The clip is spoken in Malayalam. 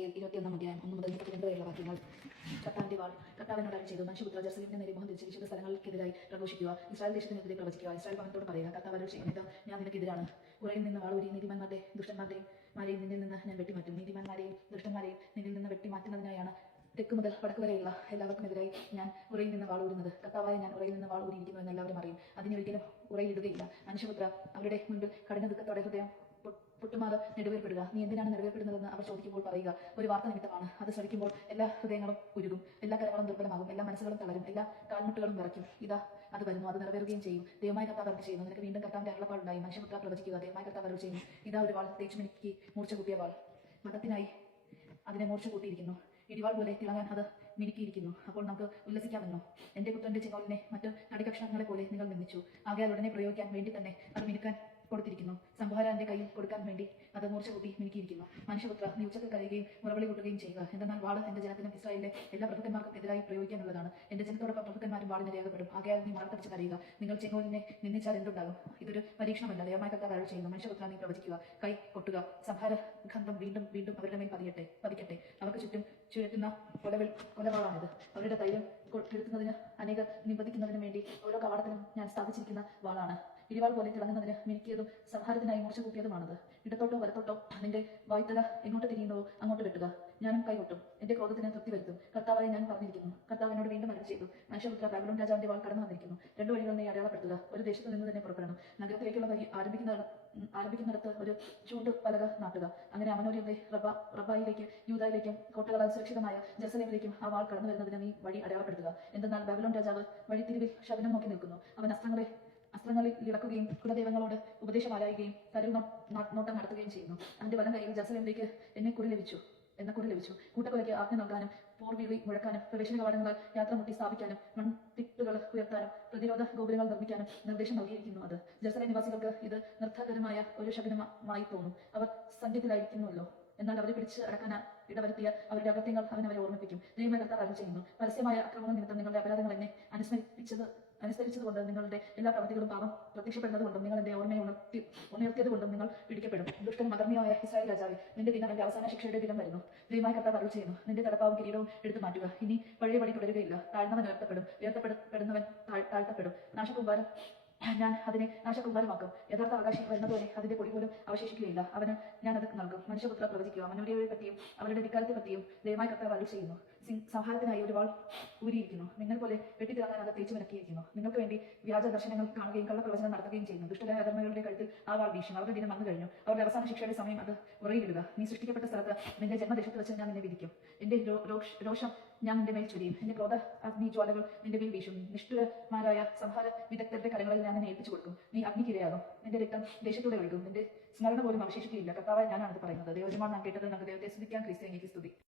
എസ്കേൽ ഇരുപത്തിയൊന്നാം അധ്യായം ഒന്ന് മുതൽ മുപ്പത്തിരണ്ട് വരെയുള്ള വാക്യങ്ങൾ. കർത്താവിന്റെ വാൾ കർത്താവിനോട് അരുളി ചെയ്തു മനുഷ്യപുത്ര ജെറുസലേമിന്റെ നേരെ മുഖം തിരിച്ച് വിശുദ്ധ സ്ഥലങ്ങൾക്കെതിരായി പ്രഘോഷിക്കുക. ഇസ്രായേൽ ദേശത്തിനെതിരെ പ്രവചിക്കുക ഇസ്രായേൽ ഭവനത്തോട് പറയുക കർത്താവ് അരുളി ചെയ്യുന്നത് ഞാൻ നിനക്കെതിരാണ് ഉറയിൽ നിന്ന് വാളൂരി നീതിമാന്മാരുടെ ദുഷ്ടന്മാരുടെയും മാരെയും നിന്നിൽ നിന്ന് ഞാൻ വെട്ടിമാറ്റും. നീതിമാന്മാരെയും ദുഷ്ടന്മാരെയും നിന്നിൽ നിന്ന് വെട്ടിമാറ്റുന്നതിനായാണ് തെക്ക് മുതൽ വടക്ക് വരെയുള്ള എല്ലാവർക്കും എതിരായി ഞാൻ ഉറയിൽ നിന്ന് വാളൂരുന്നത് കർത്താവായ ഞാൻ ഉറയിൽ നിന്ന് വാൾ ഊരിയിരിക്കുന്നു എന്ന് എല്ലാവരും അറിയും. അതിനെ ഒരിക്കലും ഉറയിലിടുകയില്ല മനുഷ്യപുത്ര അവരുടെ മുൻപിൽ കഠിന ദുഃഖത്തോടെ ഹൃദയം പൊ- പൊട്ടുമാറ് നെടുവേർപ്പെടുക. നീ എന്തിനാണ് നെടുവേർപ്പെടുന്നതെന്ന് അവർ ചോദിക്കുമ്പോൾ പറയുക. ഒരു വാർത്ത നിമിത്തമാണ്. അത് ശ്രമിക്കുമ്പോൾ എല്ലാ ഹൃദയങ്ങളും ഉരുകും. എല്ലാ കരങ്ങളും ദുർബലമാകും. എല്ലാ മനസ്സുകളും തളരും. എല്ലാ കാൽമുട്ടുകളും വിറയ്ക്കും ഇതാ അത് വരുന്നു. അത് നിറവേറുകയും ചെയ്യും. ദൈവമായ കർത്താവ് അവർക്ക് ചെയ്യുന്നു. നിനക്ക് വീണ്ടും കർത്താവിന്റെ അരുളപ്പാടുണ്ടായി. മനുഷ്യപുത്ര പ്രവചിക്കുക. ദൈവമായ കർത്താവ് അവർ ചെയ്യും ഇതാ ഒരു വാൾ. തേച്ചു മിനുക്കി മൂർച്ച കൂട്ടിയ വാൾ. മതത്തിനായി അതിനെ മൂർച്ച കൂട്ടിയിരിക്കുന്നു. ഇടിവാൾ പോലെ തിളങ്ങാൻ അത് മിനുക്കിയിരിക്കുന്നു. അപ്പോൾ നമുക്ക് ഉല്ലസിക്കാമെന്നോ എന്റെ പുത്രന്റെ ചെങ്കോലിനെ മറ്റു നടികക്ഷണങ്ങളെ പോലെ നിങ്ങൾ നിന്ദിച്ചു. ആകയാൽ ഉടനെ പ്രയോഗിക്കാൻ വേണ്ടി തന്നെ അത് മിനുക്കാൻ സംഹാരാന്റെ കയ്യിൽ കൊടുക്കാൻ വേണ്ടി അത് മൂർച്ച കൂട്ടി മിനുക്കിയിരിക്കുന്നു. മനുഷ്യപുത്ര നീ ഉച്ചയ്ക്ക് കരയുകയും മുറവിളി കൂട്ടുകയും ചെയ്യുക. എന്തെന്നാൽ വാൾ എന്റെ ജനത്തിനും ഇസ്രായേലിലെ എല്ലാ പ്രഭുക്കന്മാർക്കും എതിരായി പ്രയോഗിക്കാനുള്ളതാണ്. എന്റെ ജനത്തോടൊപ്പം പ്രഭുക്കന്മാരും വാളിന് രേഖപ്പെടും. ആകയാൽ നീ മറത്തടിച്ച് കരയുക. നിങ്ങൾ ചെങ്കോലിനെ നിന്ദിച്ചാൽ എന്തുണ്ടാകും? ഇതൊരു പരീക്ഷണമല്ല. ദയമായ കർത്താവ് അയാൾ ചെയ്യുന്നു. മനുഷ്യപുത്ര നീ പ്രവചിക്കുക. കൈ കൊട്ടുക. സംഹാര ഗന്ധം വീണ്ടും വീണ്ടും അവരുടെ മേൽ പതിയട്ടെ. പതിക്കട്ടെ. അവർക്ക് ചുറ്റും ചുഴറ്റുന്ന കൊലവിൽ കൊലവാളാണിത് അവരുടെ ധൈര്യം തിരുത്തുന്നതിന് കെടുത്തുന്നതിന് അനേക നിബന്ധിക്കുന്നതിനും വേണ്ടി ഓരോ കവാടത്തിലും ഞാൻ സ്ഥാപിച്ചിരിക്കുന്ന വാളാണ്. ഇടിവാൾ പോലെ തിളങ്ങുന്നതിന് മിനുക്കിയതും സംഹാരത്തിനായി മൂർച്ച കൂട്ടിയതുമാണത്. ഇടത്തോട്ടോ വലത്തോട്ടോ നിന്റെ വായ്ത്തല എങ്ങോട്ട് തിരിയുന്നുവോ അങ്ങോട്ട് വെട്ടുക. ഞാനും കൈകൊട്ടും എന്റെ ക്രോധത്തിന് തൃപ്തി വരുത്തും. കർത്താവായ ഞാൻ പറഞ്ഞിരിക്കുന്നു. കർത്താവ് എന്നോട് വീണ്ടും അരുൾ ചെയ്തു. മനുഷ്യപുത്ര ബാബിലോൺ രാജാവിന്റെ വാൾ കടന്നു വന്നിരിക്കുന്നു. രണ്ടു വഴികൾ നീ അടയാളപ്പെടുത്തുക. ഒരു ദേശത്ത് നിന്ന് തന്നെ പുറപ്പെടണം. നഗരത്തിലേക്കുള്ള വഴി ആരംഭിക്കുന്ന ആരംഭിക്കുന്നിടത്ത് ഒരു ചൂണ്ട് പലക നാട്ടുക. അങ്ങനെ അമനോരിയുടെ റബ റബായിലേക്കും യൂതായിലേക്കും കോട്ടകളാൽ സുരക്ഷിതമായ ജെറുസലേമിലേക്കും ആ വാൾ കടന്നു വരുന്നതിന് നീ വഴി അടയാളപ്പെടുത്തുക. എന്തെന്നാൽ ബാബിലോൺ രാജാവ് വഴിത്തിരിവിൽ ശകനം നോക്കി നിൽക്കുന്നു. അവൻ അസ്ത്രങ്ങളെ അസ്ത്രങ്ങളിൽ ഇളക്കുകയും കുലദേവങ്ങളോട് ഉപദേശം ആരായുകയും കരുൾ നോ- നോ- നോട്ടം നടത്തുകയും ചെയ്യുന്നു. അവന്റെ വലം കയ്യിൽ ജെറുസലേമിലേക്ക് എന്നെ കുറി ലഭിച്ചു എന്ന കുറി ലഭിച്ചു. കൂട്ടക്കൊലയ്ക്ക് ആജ്ഞ നൽകാനും പോർവീളി മുഴക്കാനും പ്രവേശന കവാടങ്ങൾ യാത്ര മുട്ടി സ്ഥാപിക്കാനും മൺതിട്ടുകൾ ഉയർത്താനും പ്രതിരോധ ഗോപുരങ്ങൾ നിർമ്മിക്കാനും നിർദ്ദേശം നൽകിയിരിക്കുന്നു അത്. ജെറുസലേം നിവാസികൾക്ക് ഇത് നിർത്തകരമായ ഒരു ശകനമായി തോന്നും. അവർ സന്ധ്യത്തിലായിരിക്കുന്നുവല്ലോ എന്നാൽ അവരെ പിടിച്ച് അടക്കാൻ ഇടവരുത്തിയ അവരുടെ അകത്യങ്ങൾ അവൻ അവരെ ഓർമ്മിപ്പിക്കും. ദൈവമേ കർത്താവ് അരുൾ ചെയ്യുന്നു. പരസ്യമായ ആക്രമണം നിമിത്തം നിങ്ങളുടെ അപരാധങ്ങൾ എന്നെ അനുസ്മരിപ്പിച്ചത് അനുസരിച്ചതുകൊണ്ട് നിങ്ങളുടെ എല്ലാ പ്രവൃത്തികളും പാപം പ്രത്യക്ഷപ്പെടുന്നത് കൊണ്ടും നിങ്ങൾ എന്റെ ഓർമ്മയെ ഉണർത്തി ഉണർത്തിയത് കൊണ്ടും നിങ്ങൾ പിടിക്കപ്പെടും ദുഷ്ടൻ മകർമ്മിയായ ഇസ്രായേൽ രാജാവ് നിന്റെ ദിനം എന്റെ അവസാന ശിക്ഷയുടെ ദിനം വരുന്നു. ദൈവമായ കർത്താവ് അരുൾ ചെയ്യുന്നു. നിന്റെ തലപ്പാവും കിരീടവും എടുത്തു മാറ്റുക. ഇനി പഴയ പടി തുടരുകയില്ല. താഴ്ന്നവൻ ഉയർത്തപ്പെടും. ഉയർത്തപ്പെടുന്നവൻ താഴ്ത്തപ്പെടും. നാശകുമ്പാരം ഞാൻ അതിനെ നാശകുമാരമാക്കും യഥാർത്ഥ അവകാശി വരുന്നതുവരെ അതിന്റെ പൊടി പോലും അവശേഷിക്കുകയില്ല. അവന് ഞാൻ അത് നൽകും. മനുഷ്യപുത്ര പ്രവചിക്കുക. മനോരിയെ പറ്റിയും അവരുടെ ധിക്കാരത്തെ പറ്റിയും ദയവായി കർത്താവ് അരുൾ ചെയ്യുന്നു. സംഹാരത്തിനായി ഒരു വാൾ ഊരിയിരിക്കുന്നു. നിങ്ങൾ പോലെ വെട്ടിത്തിളങ്ങാൻ അത് തേച്ചു വിലക്കിയിരിക്കുന്നു നിങ്ങൾക്ക് വേണ്ടി വ്യാജ ദർശനങ്ങൾ കാണുകയും കള്ള പ്രവചനം നടത്തുകയും ചെയ്യുന്നു. ദുഷ്ടരായ അധർമ്മകളുടെ കഴുത്തിൽ ആ വാൾ വീശും അവരുടെ ദിനം വന്നു കഴിഞ്ഞു. അവരുടെ അവസാന ശിക്ഷയുടെ സമയം അത് ഉറയിലിടുക. നീ സൃഷ്ടിക്കപ്പെട്ട സ്ഥലത്ത് നിന്റെ ജന്മദേശത്ത് വെച്ച് ഞാൻ നിന്നെ വിധിക്കും. എന്റെ രോഷ്- ഞാൻ നിന്റെ മേൽ ചൊരിയും. എന്റെ ക്രോധ അഗ്നി ജ്വാലകൾ നിന്റെ മേൽ വീശും. നിഷ്ഠുരമാരായ സംഹാര വിദഗ്ധരുടെ കരങ്ങളിൽ ഞാൻ നിന്നെ ഏൽപ്പിച്ചു കൊടുക്കും. നീ അഗ്നിക്കിരയാകും. നിന്റെ രക്തം ദേശത്തൂടെ ഒഴുകും. നിന്റെ സ്മരണ പോലും അവശേഷിക്കില്ല കർത്താവായ ഞാനാണ് ഇത് പറയുന്നത്. ദൈവജമാണ് നാം കേട്ടത്. നമുക്ക് ദൈവത്തെ സ്തുതിക്കാൻ ക്രിസ്ത്യാനിക്ക് സ്തുതി.